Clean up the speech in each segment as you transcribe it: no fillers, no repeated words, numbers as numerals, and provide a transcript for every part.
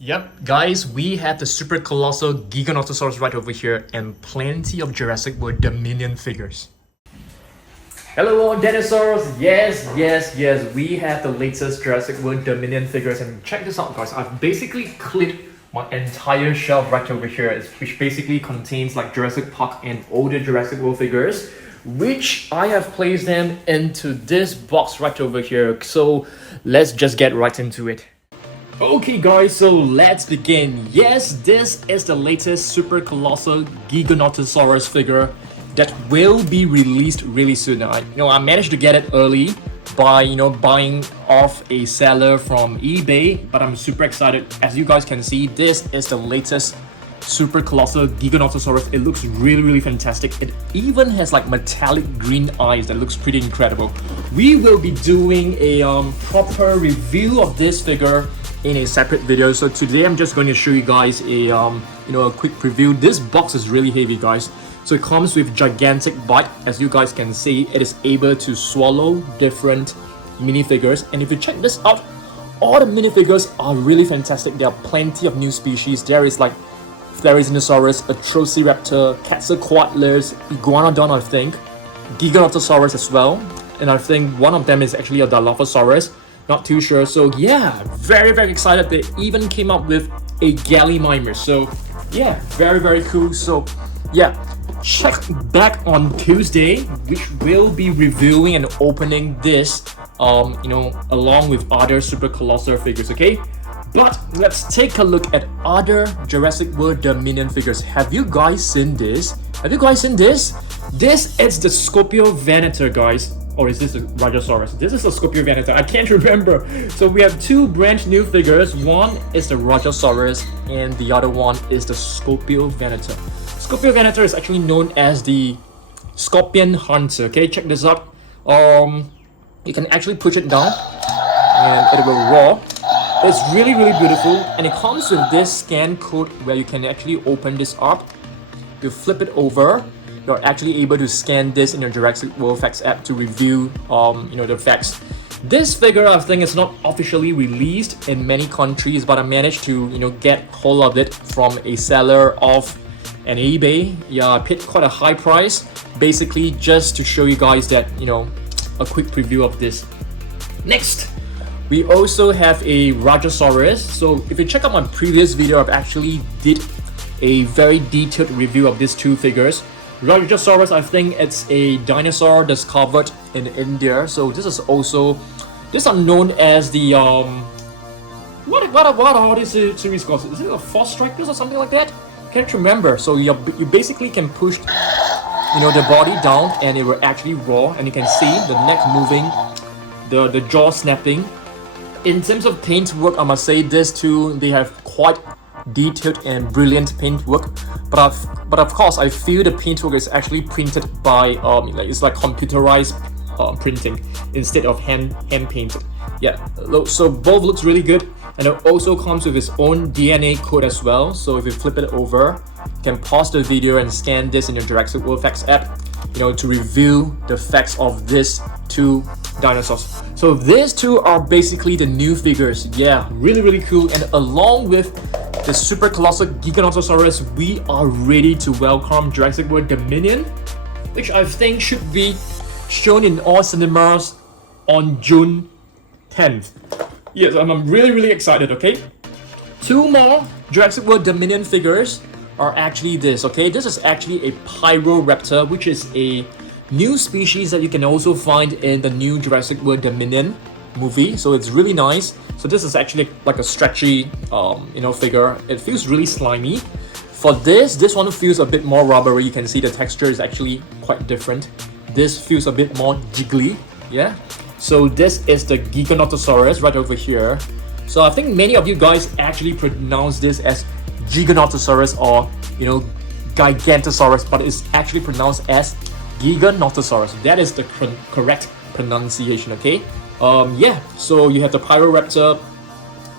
Yep, guys, we have the Super Colossal Giganotosaurus right over here and plenty of Jurassic World Dominion figures. Hello all dinosaurs! Yes, we have the latest Jurassic World Dominion figures, and check this out guys, I've basically clipped my entire shelf right over here, which basically contains like Jurassic Park and older Jurassic World figures, which I have placed them into this box right over here. So let's just get right into it. Okay guys, so let's begin. Yes, this is the latest Super Colossal Giganotosaurus figure that will be released really soon. I managed to get it early by buying off a seller from eBay, but I'm super excited. As you guys can see, this is the latest Super Colossal Giganotosaurus. It looks really fantastic. It even has like metallic green eyes that looks pretty incredible. We will be doing a proper review of this figure in a separate video. So today I'm just going to show you guys a a quick preview. This box is really heavy guys. So it comes with gigantic bite. As you guys can see, it is able to swallow different minifigures. And if you check this out, all the minifigures are really fantastic. There are plenty of new species. There is like Therizinosaurus, Pyroraptor, Quetzalcoatlus, Iguanodon, I think, Giganotosaurus as well, and I think one of them is actually a Dilophosaurus. Not too sure. So yeah, very excited. They even came up with a Gallimimus. So yeah, very cool. So yeah, check back on Tuesday, which will be reviewing and opening this along with other Super Colossal figures, okay? But let's take a look at other Jurassic World Dominion figures. Have you guys seen this? This is the Scorpiovanator, guys. Or is this a Brachiosaurus? This is a Scorpiovanator. I can't remember. So we have two brand new figures. One is the Brachiosaurus and the other one is the Scorpiovanator. Scorpiovanator is actually known as the Scorpion Hunter. Okay, check this out. You can actually push it down and it will roar. It's really beautiful, and it comes with this scan code where you can actually open this up. You flip it over, you're actually able to scan this in your Jurassic World Facts app to review the facts. This figure, I think, is not officially released in many countries, but I managed to get hold of it from a seller of an eBay. Yeah, I paid quite a high price, basically just to show you guys that a quick preview of this. Next, we also have a Brachiosaurus. So if you check out my previous video, I've actually did a very detailed review of these two figures. Brachiosaurus, I think it's a dinosaur discovered in India. So this is also, these are known as the what are these series called? Is it a Force Strikers or something like that? Can't remember. So you basically can push the body down and it will actually roar, and you can see the neck moving, the jaw snapping. In terms of paintwork, I must say this too, they have quite detailed and brilliant paintwork, but of course I feel the paintwork is actually printed by it's like computerized printing instead of hand painted. Yeah, so both looks really good, and it also comes with its own DNA code as well. So if you flip it over, you can pause the video and scan this in your Jurassic World Facts app to review the facts of these two dinosaurs. So these two are basically the new figures. Yeah, really cool. And along with the Super Colossal Giganotosaurus, we are ready to welcome Jurassic World Dominion, which I think should be shown in all cinemas on June 10th. Yes, I'm really excited, okay? Two more Jurassic World Dominion figures are actually this, okay? This is actually a Pyroraptor, which is a new species that you can also find in the new Jurassic World Dominion movie. So it's really nice. So this is actually like a stretchy figure. It feels really slimy. For this one feels a bit more rubbery. You can see the texture is actually quite different. This feels a bit more jiggly. Yeah. So this is the Giganotosaurus right over here. So I think many of you guys actually pronounce this as Giganotosaurus or Gigantosaurus, but it's actually pronounced as Giganotosaurus. That is the correct pronunciation, okay? Yeah, so you have the Pyroraptor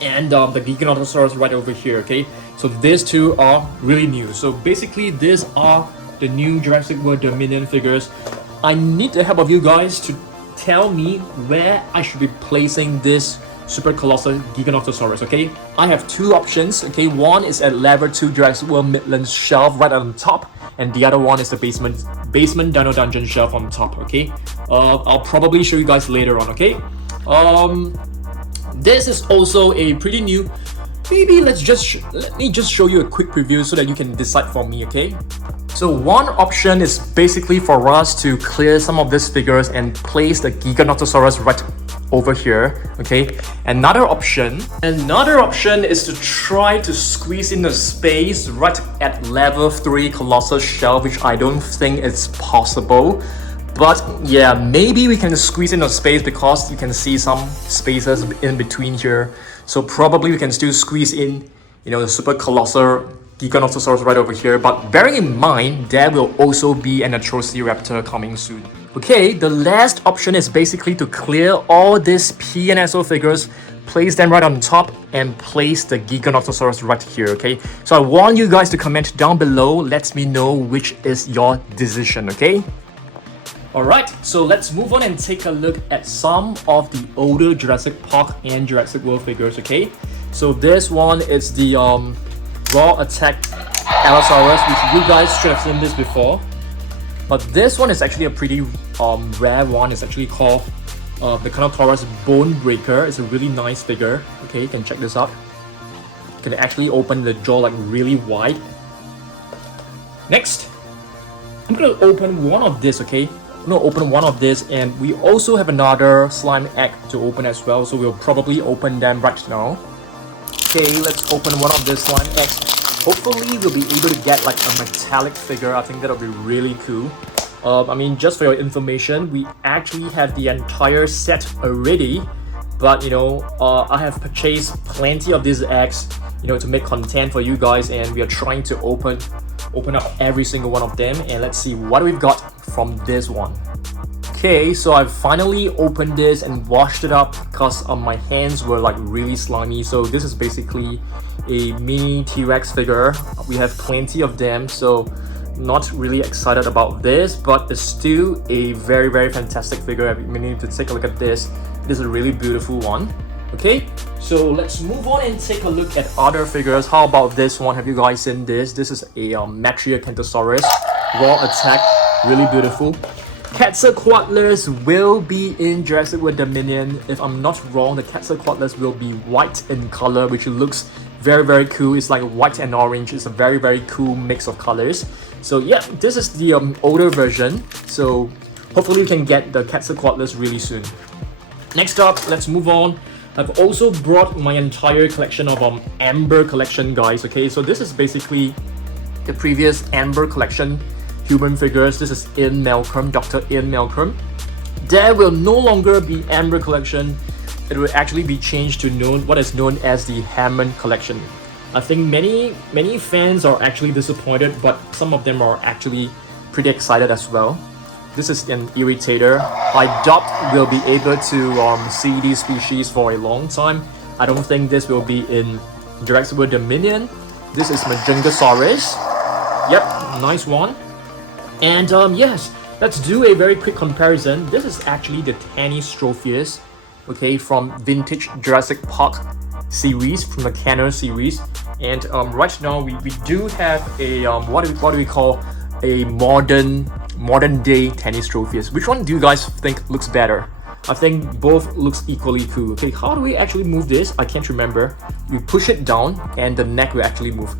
and the Giganotosaurus right over here, okay? So these two are really new. So basically, these are the new Jurassic World Dominion figures. I need the help of you guys to tell me where I should be placing this Super Colossal Giganotosaurus, okay? I have two options, okay? One is at level 2 Jurassic World Midlands shelf right on top, and the other one is the basement Dino Dungeon shelf on top, okay? I'll probably show you guys later on, okay? This is also a pretty new. Maybe let me just show you a quick preview so that you can decide for me, okay? So one option is basically for us to clear some of these figures and place the Giganotosaurus right over here, okay? Another option is to try to squeeze in the space right at level 3 Colossal shelf, which I don't think it's possible. But yeah, maybe we can squeeze in a space because you can see some spaces in between here. So probably we can still squeeze in, you know, the Super Colossal Giganotosaurus right over here. But bearing in mind, there will also be an Pyroraptor coming soon. Okay, the last option is basically to clear all these PNSO figures, place them right on top, and place the Giganotosaurus right here, okay? So I want you guys to comment down below, let me know which is your decision, okay? Alright, so let's move on and take a look at some of the older Jurassic Park and Jurassic World figures, okay? So this one is the Raw Attack Allosaurus, which you guys should have seen this before. But this one is actually a pretty rare one. It's actually called the Carnotaurus Bone Breaker. It's a really nice figure. Okay, you can check this out. You can actually open the jaw like really wide. Next, I'm gonna open one of this, okay? I'm gonna open one of this, and we also have another slime egg to open as well, so we'll probably open them right now. Okay, let's open one of these slime eggs. Hopefully we'll be able to get like a metallic figure. I think that'll be really cool. I mean, just for your information, we actually have the entire set already, but you know, I have purchased plenty of these eggs, you know, to make content for you guys, and we are trying to open up every single one of them, and let's see what we've got from this one. Okay, so I've finally opened this and washed it up because my hands were like really slimy. So this is basically a mini T-Rex figure. We have plenty of them, so not really excited about this, but it's still a very, very fantastic figure. We need to take a look at this. It is a really beautiful one. Okay, so let's move on and take a look at other figures. How about this one? Have you guys seen this? This is a Metriacanothosaurus Raw Attack, really beautiful. Quetzalcoatlus will be in Jurassic World Dominion. If I'm not wrong, the Quetzalcoatlus will be white in color, which looks very, very cool. It's like white and orange. It's a very, very cool mix of colors. So yeah, this is the older version. So hopefully we can get the Quetzalcoatlus really soon. Next up, let's move on. I've also brought my entire collection of Amber collection, guys. Okay, so this is basically the previous Amber collection human figures. This is Ian Malcolm, Dr. Ian Malcolm. There will no longer be Amber collection. It will actually be changed to what is known as the Hammond collection. I think many fans are actually disappointed, but some of them are actually pretty excited as well. This is an irritator. I doubt we'll be able to see these species for a long time. I don't think this will be in Jurassic World Dominion. This is Metriacanothosaurus. Yep, nice one. And yes, let's do a very quick comparison. This is actually the Taniastropheus, okay, from Vintage Jurassic Park series, from the Kenner series. And right now we do have a what do we call a modern day Taniastropheus. Which one do you guys think looks better? I think both looks equally cool. Okay, how do we actually move this? I can't remember. We push it down and the neck will actually move.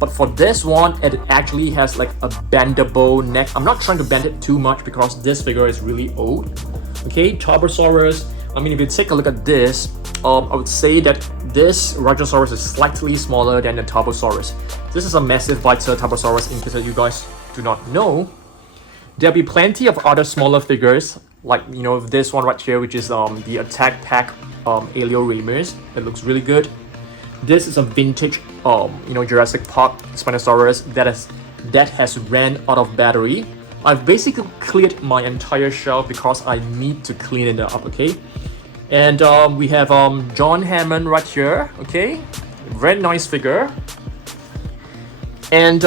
But for this one, it actually has like a bendable neck. I'm not trying to bend it too much because this figure is really old. Okay, Tarbosaurus. I mean, if you take a look at this, I would say that this Brachiosaurus is slightly smaller than the Tarbosaurus. This is a massive biter Tarbosaurus, in case you guys do not know. There'll be plenty of other smaller figures, like, you know, this one right here, which is the Attack Pack Allosaurus. It looks really good. This is a vintage, you know, Jurassic Park Spinosaurus that has ran out of battery. I've basically cleared my entire shelf because I need to clean it up, okay? And we have John Hammond right here, okay? Very nice figure. And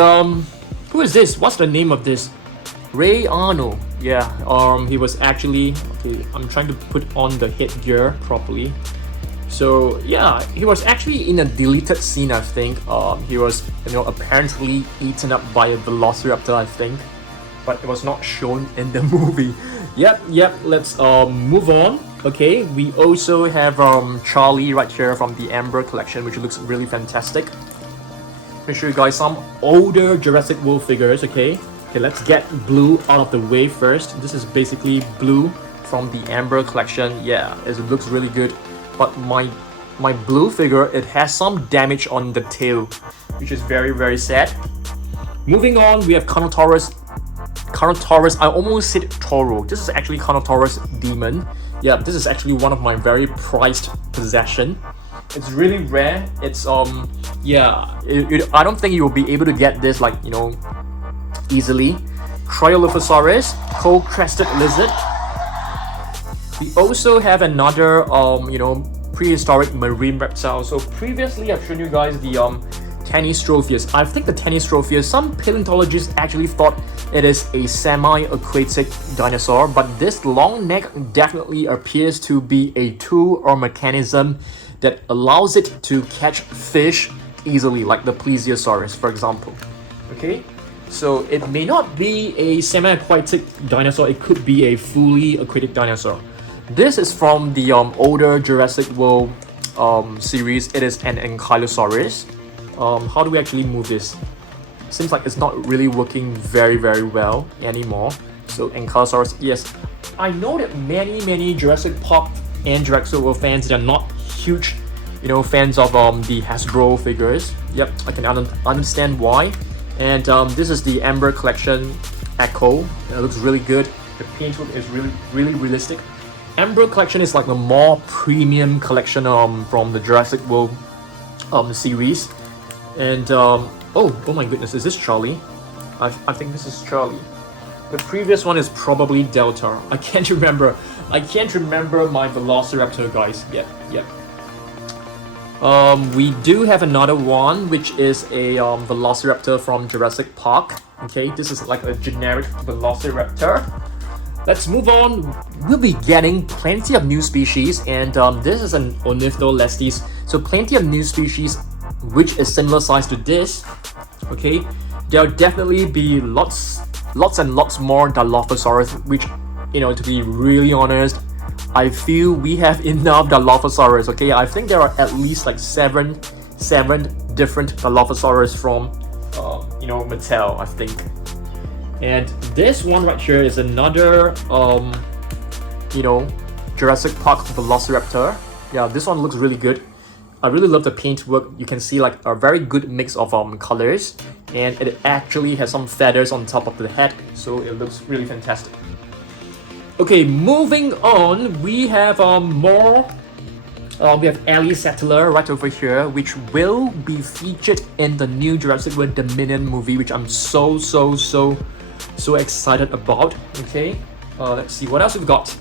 who is this? What's the name of this? Ray Arnold. Yeah, he was actually, okay, I'm trying to put on the headgear properly. So yeah, he was actually in a deleted scene, I think. He was, apparently eaten up by a Velociraptor, I think, but it was not shown in the movie. Yep. Let's move on. Okay, we also have Charlie right here from the Amber collection, which looks really fantastic. Let me show you guys some older Jurassic World figures. Okay, let's get Blue out of the way first. This is basically Blue from the Amber collection. Yeah, it looks really good. But my Blue figure, it has some damage on the tail, which is very, very sad. Moving on, we have Carnotaurus. I almost said Toro. This is actually Carnotaurus Demon. Yeah, this is actually one of my very prized possession. It's really rare. It's yeah, I don't think you will be able to get this like easily. Cryolophosaurus, cold-crested lizard. We also have another prehistoric marine reptile. So previously I've shown you guys the Tanystropheus. I think the Tanystropheus, some paleontologists actually thought it is a semi-aquatic dinosaur, but this long neck definitely appears to be a tool or mechanism that allows it to catch fish easily, like the Plesiosaurus, for example. Okay, so it may not be a semi-aquatic dinosaur, it could be a fully aquatic dinosaur. This is from the older Jurassic World series. It is an Ankylosaurus. How do we actually move this? Seems like it's not really working very, very well anymore. So Ankylosaurus, yes. I know that many Jurassic Park and Jurassic World fans that are not huge, fans of the Hasbro figures. Yep, I can understand why. And this is the Amber Collection Echo. It looks really good. The paintwork is really realistic. Amber Collection is like the more premium collection from the Jurassic World series. And oh my goodness, is this Charlie? I think this is Charlie. The previous one is probably Delta. I can't remember my Velociraptor, guys. Yep. We do have another one, which is a Velociraptor from Jurassic Park. Okay, this is like a generic Velociraptor. Let's move on. We'll be getting plenty of new species, and this is an Ornitholestes. So plenty of new species, which is similar size to this. Okay, there'll definitely be lots and lots more Dilophosaurus, which, to be really honest, I feel we have enough Dilophosaurus. Okay, I think there are at least like seven different Dilophosaurus from Mattel, I think. And this one right here is another Jurassic Park Velociraptor. Yeah, this one looks really good. I really love the paintwork. You can see like a very good mix of colors, and it actually has some feathers on top of the head, so it looks really fantastic. Okay, moving on, we have more. We have Ellie Settler right over here, which will be featured in the new Jurassic World Dominion movie, which I'm so excited about. Okay, let's see what else we've got.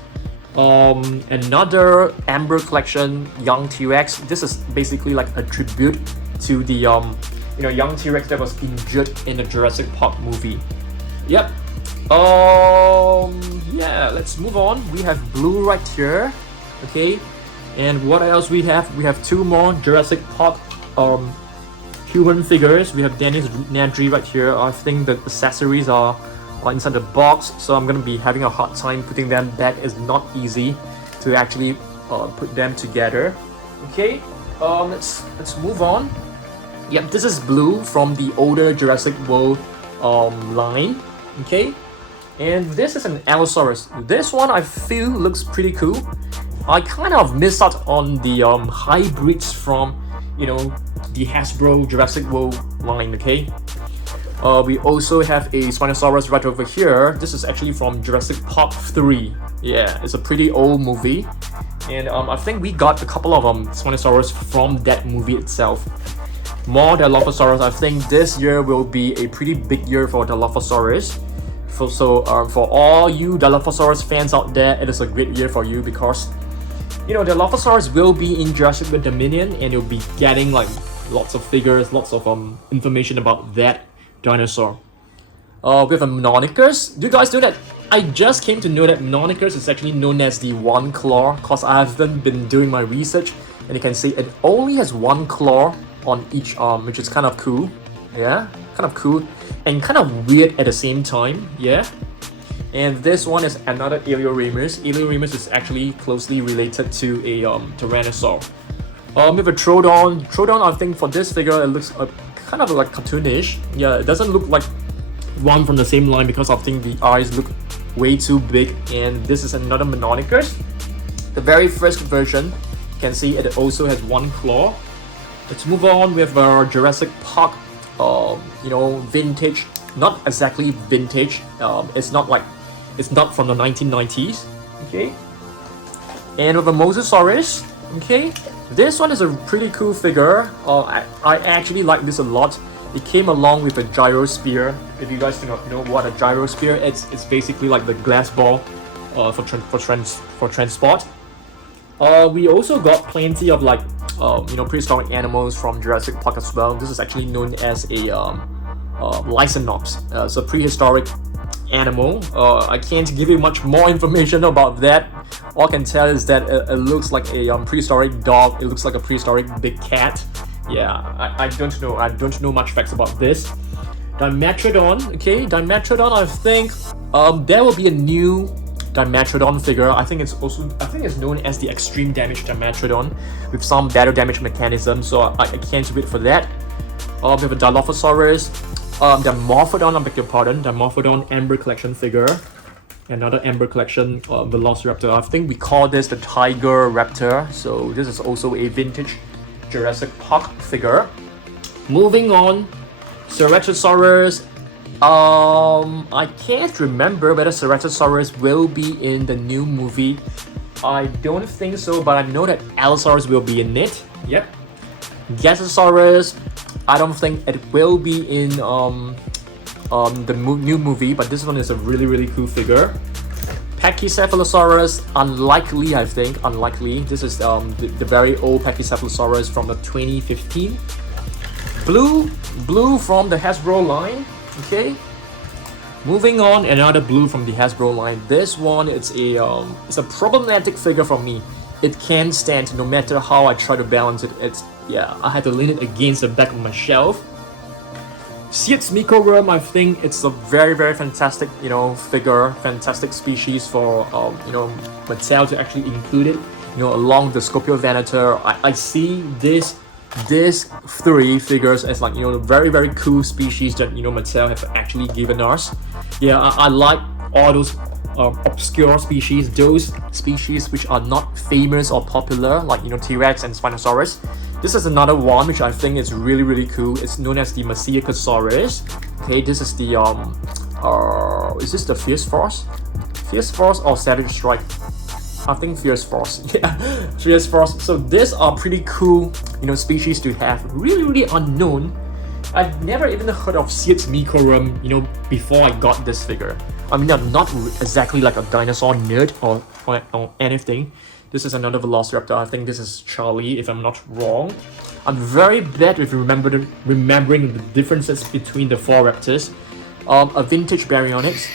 Another Amber Collection Young T-Rex. This is basically like a tribute to the young T-Rex that was injured in the Jurassic Park movie. Yep. Yeah, let's move on. We have Blue right here. Okay, and what else we have? We have two more Jurassic Park human figures. We have Dennis Nedry right here. I think the accessories are inside the box, so I'm gonna be having a hard time putting them back. It's not easy to actually put them together. Okay, let's move on. Yep, this is Blue from the older Jurassic World line. Okay, and this is an Allosaurus. This one I feel looks pretty cool. I kind of missed out on the hybrids from the Hasbro Jurassic World line. Okay. We also have a Spinosaurus right over here. This is actually from Jurassic Park 3. Yeah, it's a pretty old movie. And I think we got a couple of Spinosaurus from that movie itself. More Dilophosaurus. I think this year will be a pretty big year for Dilophosaurus. For all you Dilophosaurus fans out there, it is a great year for you because Dilophosaurus will be in Jurassic World Dominion, and you'll be getting like lots of figures, lots of information about that dinosaur. We have a Menornicus. Do you guys know that? I just came to know that Menornicus is actually known as the one claw, because I haven't been doing my research, and you can see it only has one claw on each arm, which is kind of cool. Yeah, kind of cool and kind of weird at the same time. Yeah. And this one is another Alioramus. Alioramus is actually closely related to a Tyrannosaur. We have a Troodon. Troodon, I think for this figure, it looks kind of like cartoonish. Yeah, it doesn't look like one from the same line because I think the eyes look way too big. And this is another Menonychus. The very first version, you can see it also has one claw. Let's move on with our Jurassic Park, vintage. Not exactly vintage. It's not from the 1990s. Okay. And with a Mosasaurus. Okay. This one is a pretty cool figure. I actually like this a lot. It came along with a gyrosphere. If you guys do not know what a gyrosphere is, it's basically like the glass ball for transport. We also got plenty of like prehistoric animals from Jurassic Park as well. This is actually known as a Lycanops. It's a prehistoric animal. I can't give you much more information about that. All I can tell is that it looks like a prehistoric dog. It looks like a prehistoric big cat. Yeah, I don't know. I don't know much facts about this. Dimetrodon. Okay, Dimetrodon. I think there will be a new Dimetrodon figure. I think it's known as the extreme damage Dimetrodon with some battle damage mechanism. So I can't wait for that. We have a Dilophosaurus. The Morphodon, I beg your pardon, the Morphodon Amber Collection figure. Another Amber Collection Velociraptor. I think we call this the Tiger Raptor. So this is also a vintage Jurassic Park figure. Moving on, Ceratosaurus. I can't remember whether Ceratosaurus will be in the new movie. I don't think so, but I know that Allosaurus will be in it. Yep. Giganotosaurus. I don't think it will be in the new movie, but this one is a really cool figure. Pachycephalosaurus, unlikely, I think, unlikely. This is the very old Pachycephalosaurus from the 2015. Blue from the Hasbro line. Okay. Moving on, another blue from the Hasbro line. This one, it's a problematic figure for me. It can't stand no matter how I try to balance it. I had to lean it against the back of my shelf. Seats Microworm, I think it's a very fantastic, figure, fantastic species for Mattel to actually include it, along the Scorpiovanator. I see these three figures as like very cool species that Mattel have actually given us. Yeah, I like all those obscure species, those species which are not famous or popular, like T-Rex and Spinosaurus. This is another one which I think is really cool. It's known as the Metriacanothosaurus. Okay, this is the is this the Fierce Force? Fierce Force or Savage Strike? I think Fierce Force. Yeah, Fierce Force. So these are pretty cool, species to have. Really unknown. I've never even heard of Seats Microworm, before I got this figure. I mean, I'm not exactly like a dinosaur nerd or anything. This is another Velociraptor. I think this is Charlie, if I'm not wrong. I'm very bad with remembering the differences between the four raptors. A vintage Barynoyx.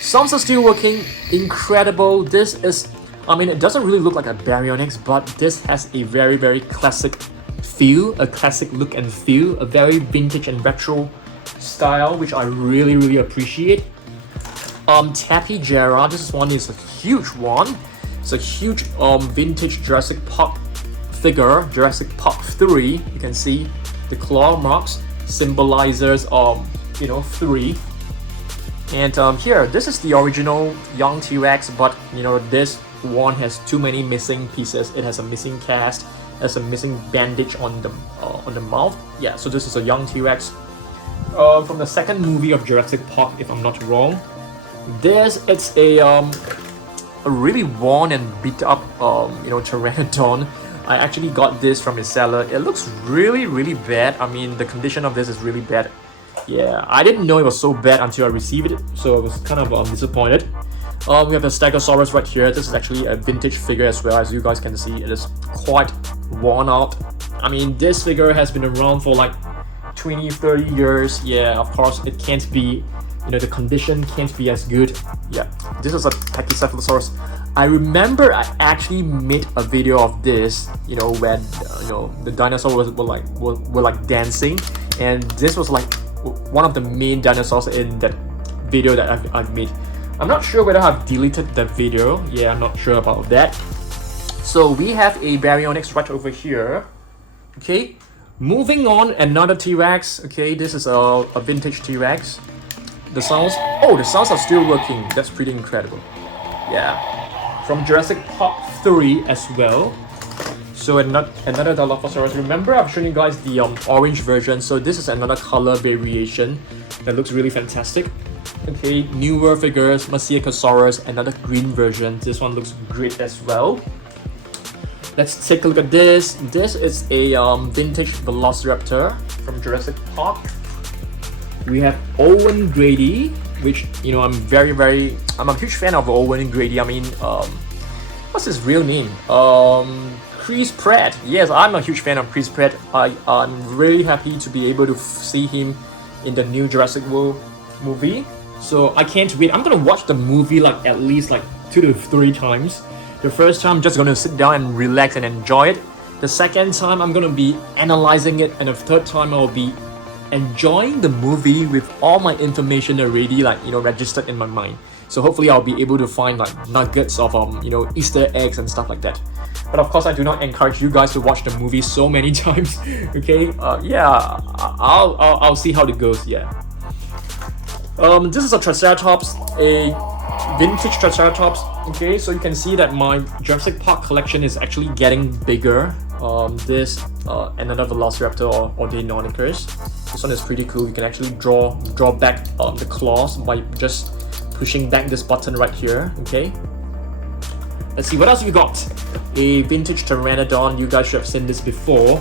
Some are still working. Incredible. This is, it doesn't really look like a Barynoyx, but this has a very classic feel, a classic look and feel, a very vintage and retro style, which I really appreciate. Tapijara. This one is a huge one. It's a huge vintage Jurassic Park figure, Jurassic Park 3. You can see the claw marks symbolizes 3. And here, this is the original young T-Rex, but this one has too many missing pieces. It has a missing cast, has a missing bandage on the mouth. Yeah, so this is a young T-Rex from the second movie of Jurassic Park, if I'm not wrong. It's a really worn and beat up Pteranodon. I actually got this from a seller. It looks really bad. The condition of this is really bad. Yeah, I didn't know it was so bad until I received it, so I was kind of disappointed. We have a Stegosaurus right here. This is actually a vintage figure as well. As you guys can see, it is quite worn out. This figure has been around for like 20-30 years. Yeah, of course it can't be, the condition can't be as good. Yeah, this is a Pachycephalosaurus. I remember I actually made a video of this, you know, when the dinosaurs were like dancing, and this was like one of the main dinosaurs in that video that I've made. I'm not sure whether I've deleted that video. Yeah, I'm not sure about that. So we have a Barynoyx right over here. Okay, moving on, another T-Rex. Okay, this is a vintage T-Rex. The sounds are still working. That's pretty incredible. Yeah, from Jurassic Park 3 as well. So another Dilophosaurus. Remember, I've shown you guys the orange version. So this is another color variation that looks really fantastic. Okay, newer figures, Metriacanothosaurus, another green version. This one looks great as well. Let's take a look at this. This is a vintage Velociraptor from Jurassic Park. We have Owen Grady, which, you know, I'm a huge fan of Owen Grady. I mean, what's his real name? Chris Pratt. Yes, I'm a huge fan of Chris Pratt. I'm really happy to be able to see him in the new Jurassic World movie. So I can't wait. I'm gonna watch the movie like at least like 2 to 3 times. The first time I'm just gonna sit down and relax and enjoy it. The second time I'm gonna be analyzing it, and the third time I'll be enjoying the movie with all my information already, like, you know, registered in my mind. So hopefully I'll be able to find like nuggets of you know, Easter eggs and stuff like that. But of course, I do not encourage you guys to watch the movie so many times. Okay, yeah, I'll see how it goes. Yeah. This is a Triceratops, a vintage Triceratops. Okay, so you can see that my Jurassic Park collection is actually getting bigger. This another Velociraptor or Deinonychus. This one is pretty cool. You can actually draw back the claws by just pushing back this button right here. Okay. Let's see what else we got. A vintage Pteranodon. You guys should have seen this before.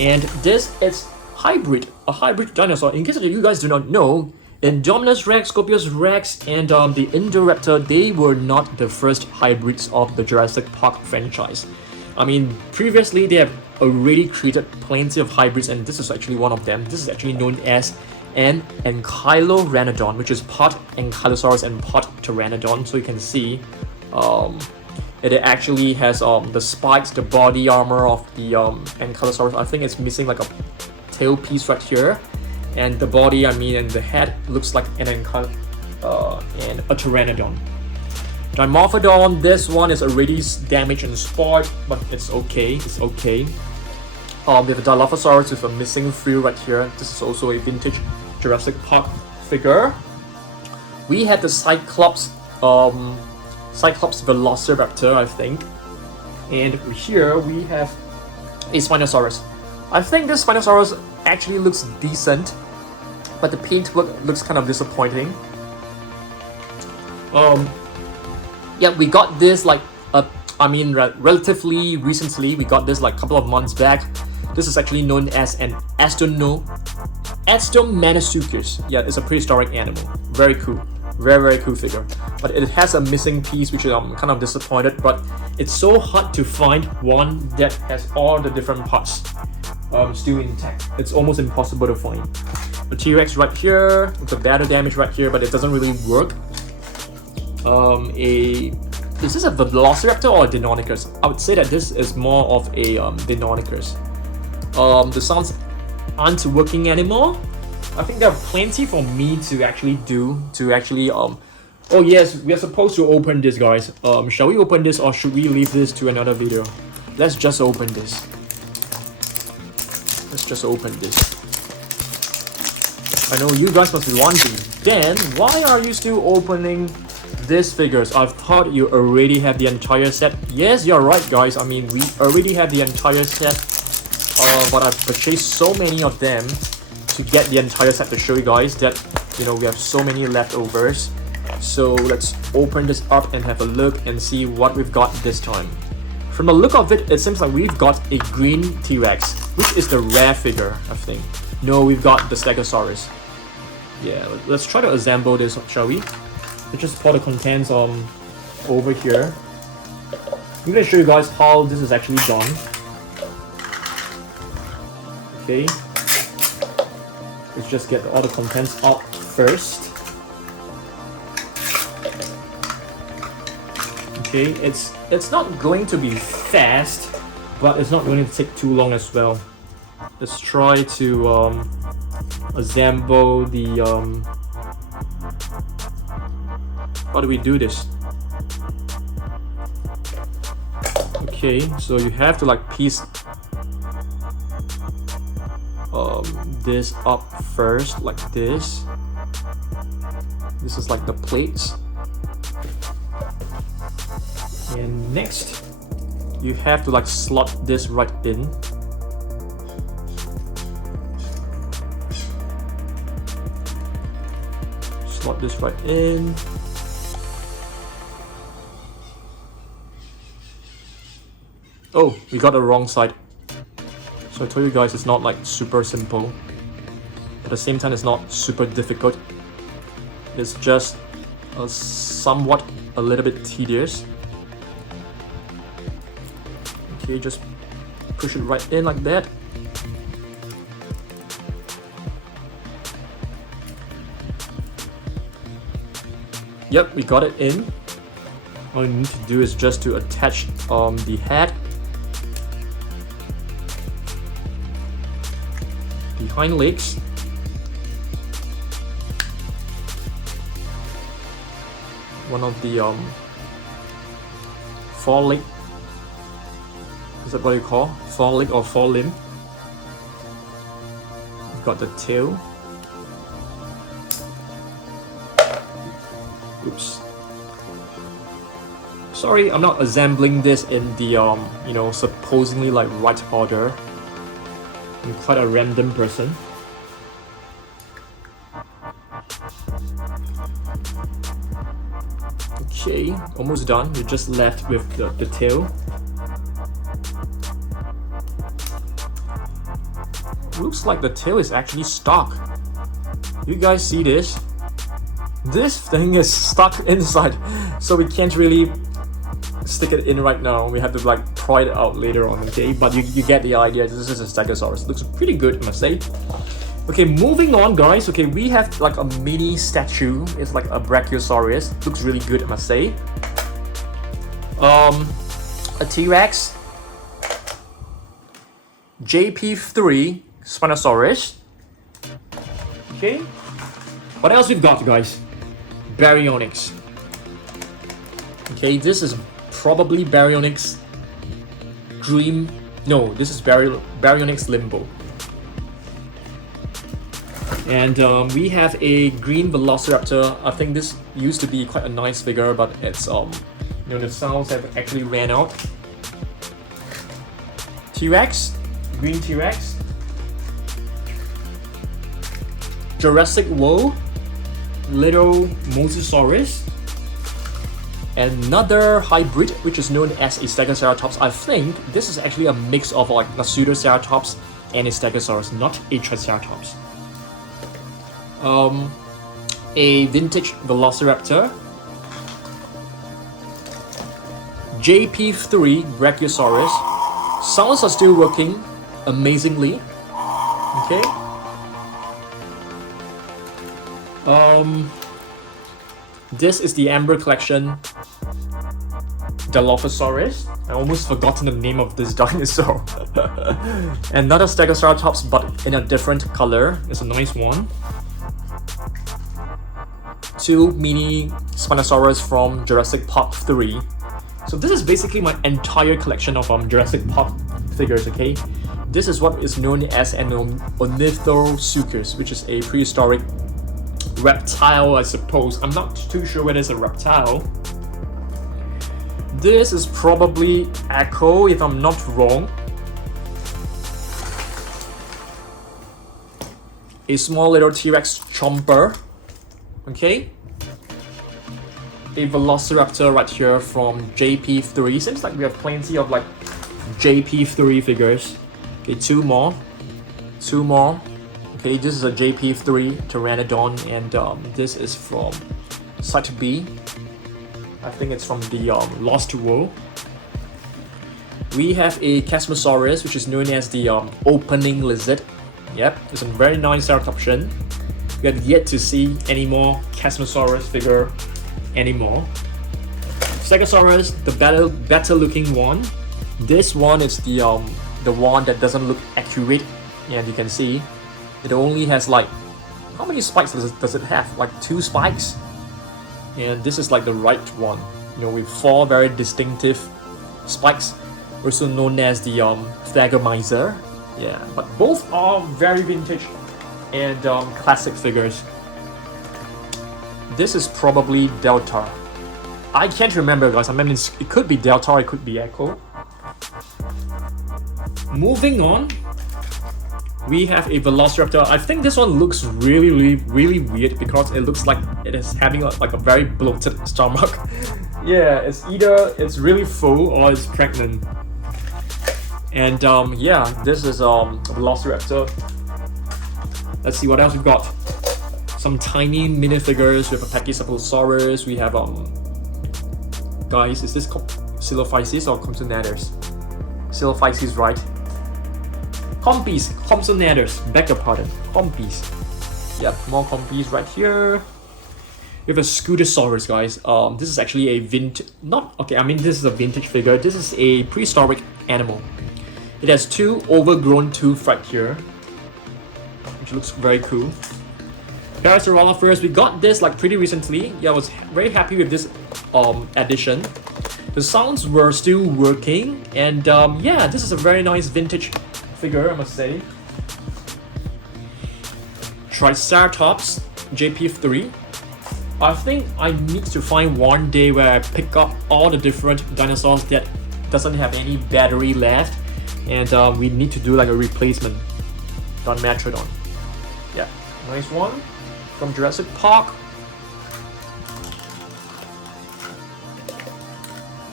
And this is a hybrid dinosaur. In case you guys do not know, Indominus Rex, Scorpius Rex, and the Indoraptor, they were not the first hybrids of the Jurassic Park franchise. I mean, previously they have already created plenty of hybrids, and this is actually one of them. This is actually known as an Ankylorhinodon, which is part Ankylosaurus and part Pteranodon. So you can see it actually has the spikes, the body armor of the Ankylosaurus. I think it's missing like a tail piece right here. And the body, I mean, and the head looks like an and a Pteranodon. Dimorphodon, this one is already damaged and spoiled, but it's okay. It's okay. We have a Dilophosaurus with a missing frill right here. This is also a vintage Jurassic Park figure. We had the Cyclops Velociraptor, I think. And here we have a Spinosaurus. I think this Spinosaurus actually looks decent, but the paintwork looks kind of disappointing. Yeah, we got this like relatively recently. We got this like a couple of months back. This is actually known as an Astomanosuchus. Yeah, it's a prehistoric animal. Very cool. Very cool figure. But it has a missing piece, which I'm kind of disappointed. But it's so hard to find one that has all the different parts still intact. It's almost impossible to find. The T-Rex right here, with the battle damage right here, but it doesn't really work. Is this a Velociraptor or a Deinonychus? I would say that this is more of a Deinonychus. The sounds aren't working anymore. I think there are plenty for me to actually do oh yes, we are supposed to open this, guys. Shall we open this, or should we leave this to another video? Let's just open this. Let's just open this. I know you guys must be wondering, Dan, why are you still opening these figures? I thought you already have the entire set. Yes, you're right, guys. I mean, we already have the entire set, but I've purchased so many of them to get the entire set to show you guys that, you know, we have so many leftovers. So let's open this up and have a look and see what we've got this time. From the look of it, it seems like we've got a green T-Rex, which is the rare figure, I think. No, we've got the Stegosaurus. Yeah, let's try to assemble this, shall we? Let's just pour the contents over here. I'm gonna show you guys how this is actually done. Okay. Let's just get all the contents out first. Okay, it's not going to be fast, but it's not going to take too long as well. Let's try to assemble the how do we do this? Okay, so you have to like piece this up first, like this. This is like the plates. And next, you have to like slot this right in. Slot this right in. Oh, we got the wrong side. So I told you guys it's not like super simple. At the same time, it's not super difficult. It's just somewhat a little bit tedious. Okay, just push it right in like that. Yep, we got it in. All you need to do is just to attach the head, the hind legs, one of the foreleg. Is that what you call? Foreleg or forelimb. We've got the tail. Oops. Sorry, I'm not assembling this in the you know, supposedly like right order. I'm quite a random person. Okay, almost done. We're just left with the tail. Looks like the tail is actually stuck. You guys see this? This thing is stuck inside, so we can't really stick it in right now. We have to like pry it out later on, okay? But you get the idea. This is a Stegosaurus. Looks pretty good, I must say. Okay, moving on, guys. Okay, we have like a mini statue. It's like a Brachiosaurus. Looks really good, I must say. A T-Rex, JP3 Spinosaurus. Okay, what else we've got, guys? Barynoyx. Okay, this is probably Barynoyx Dream. No, this is Barynoyx Limbo. And we have a green Velociraptor. I think this used to be quite a nice figure, but it's you know, the sounds have actually ran out. T-Rex, green T-Rex. Jurassic World, little Mosasaurus. Another hybrid, which is known as a Stegoceratops. I think this is actually a mix of like a Pseudoceratops and a Stegosaurus, not a Triceratops. A vintage Velociraptor, JP3 Brachiosaurus. Sounds are still working amazingly. Okay. This is the Amber Collection Dilophosaurus. I almost forgotten the name of this dinosaur. Another Stegoceratops, but in a different color. It's a nice one. Two mini Spinosaurus from Jurassic Park 3. So this is basically my entire collection of Jurassic Park figures, okay? This is what is known as an Ornithosuchus, which is a prehistoric reptile, I suppose. I'm not too sure whether it's a reptile. This is probably Echo, if I'm not wrong. A small little T-Rex Chomper. Okay. A Velociraptor right here from JP3. Seems like we have plenty of like JP3 figures. Okay, two more. Okay, this is a JP3 Pteranodon, and this is from Site B. I think it's from the Lost World. We have a Chasmosaurus, which is known as the opening lizard. Yep, it's a very nice Ceratopsian. We have yet to see any more Chasmosaurus figure anymore. Stegosaurus, the better looking one. This one is the one that doesn't look accurate, and you can see it only has like, how many spikes does it have? Like 2 spikes. And this is like the right one, you know, with 4 very distinctive spikes, also known as the Thagomizer. Yeah, but both are very vintage and classic figures. This is probably Delta. I can't remember, guys. I mean, it could be Delta, it could be Echo. Moving on, we have a Velociraptor. I think this one looks really weird because it looks like it is having like a very bloated stomach. Yeah, it's either it's really full or it's pregnant. And yeah, this is a Velociraptor. Let's see what else we've got. Some tiny minifigures with a Pachycephalosaurus. We have guys, is this Coelophysis or Compsognathus? Coelophysis, right? Compies, Compsognathus, beg your pardon, Compies. Yep, more Compies right here. We have a Scutosaurus, guys. This is actually a this is a vintage figure. This is a prehistoric animal. It has 2 overgrown tooth right here, which looks very cool. Pyroraptor, we got this like pretty recently. Yeah, I was very happy with this addition. The sounds were still working, and yeah, this is a very nice vintage figure, I must say. Triceratops JP3. I think I need to find one day where I pick up all the different dinosaurs that doesn't have any battery left, and we need to do like a replacement on Metrodon. Yeah, nice one from Jurassic Park.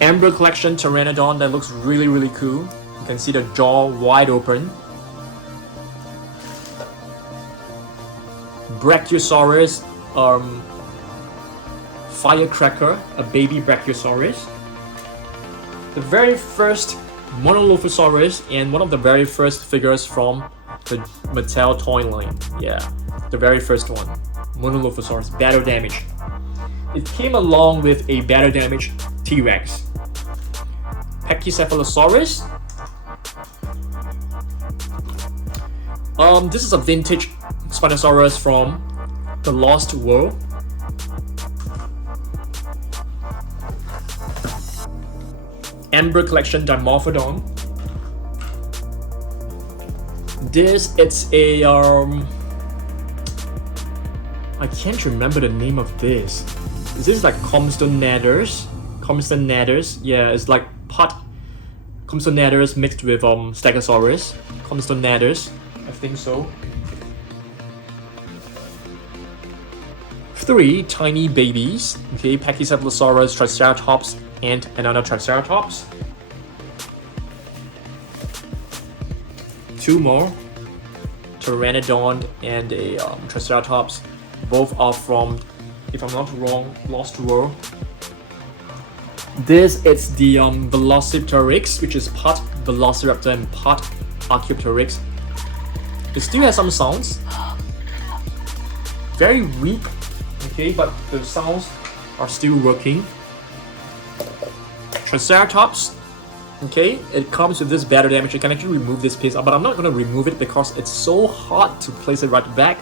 Embryo Collection Pteranodon, that looks really cool. You can see the jaw wide open. Brachiosaurus, Firecracker, a baby Brachiosaurus. The very first Monolophosaurus, and one of the very first figures from the Mattel toy line. Yeah, the very first one. Monolophosaurus, battle damage. It came along with a battle damage T-Rex. Pachycephalosaurus. This is a vintage Spinosaurus from the Lost World. Embryo Collection Dimorphodon. This, it's a I can't remember the name of this. Is this like Compsognathus? Compsognathus, yeah, it's like Compsognathus mixed with Stegosaurus. Compsognathus, I think so. 3 tiny babies. Okay, Pachycephalosaurus, Triceratops, and another Triceratops. 2 more. Pteranodon and a Triceratops. Both are from, if I'm not wrong, Lost World. This is the Velociraptor, which is part Velociraptor and part Archaeopteryx. It still has some sounds. Very weak, okay, but the sounds are still working. Triceratops, okay, it comes with this battle damage. You can actually remove this piece, but I'm not gonna remove it because it's so hard to place it right back.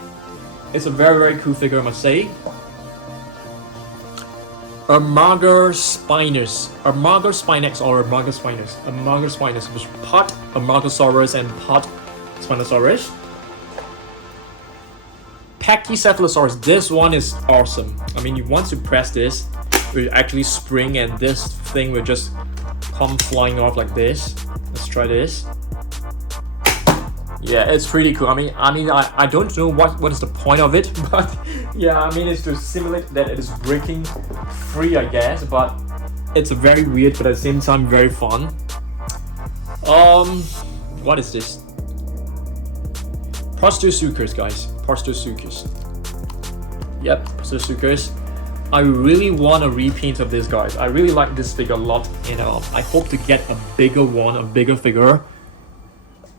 It's a very cool figure, I must say. Amargaspinus, which is part Amargasaurus and part Spinosaurus. Pachycephalosaurus, this one is awesome. I mean, once you press this, it will actually spring and this thing will just come flying off like this. Let's try this. Yeah, it's pretty cool. I mean, I don't know what is the point of it, but yeah, I mean, it's to simulate that it is breaking free, I guess, but it's very weird, but at the same time, very fun. What is this? Prostosuchus, guys. Prostosuchus. Yep, Prostosuchus. I really want a repaint of this, guys. I really like this figure a lot, and I hope to get a bigger one, a bigger figure.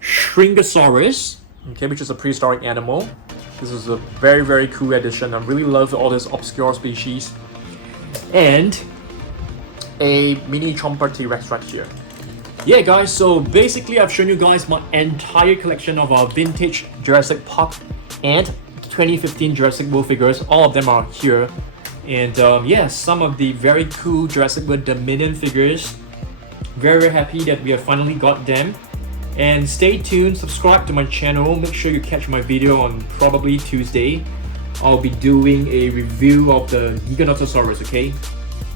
Shrinkosaurus, okay, which is a prehistoric animal. This is a very cool addition. I really love all these obscure species. And a mini Chomper T-Rex right here. Yeah guys, so basically I've shown you guys my entire collection of our vintage Jurassic Park and 2015 Jurassic World figures. All of them are here. And yeah, some of the very cool Jurassic World Dominion figures. Very, very happy that we have finally got them. And stay tuned, subscribe to my channel, make sure you catch my video on probably Tuesday. I'll be doing a review of the Giganotosaurus, okay?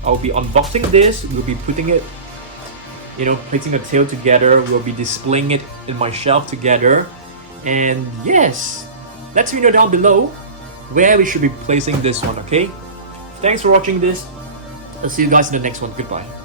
I'll be unboxing this, we'll be putting it, you know, placing the tail together, we'll be displaying it in my shelf together. And yes, let me know down below where we should be placing this one, okay? Thanks for watching this. I'll see you guys in the next one. Goodbye.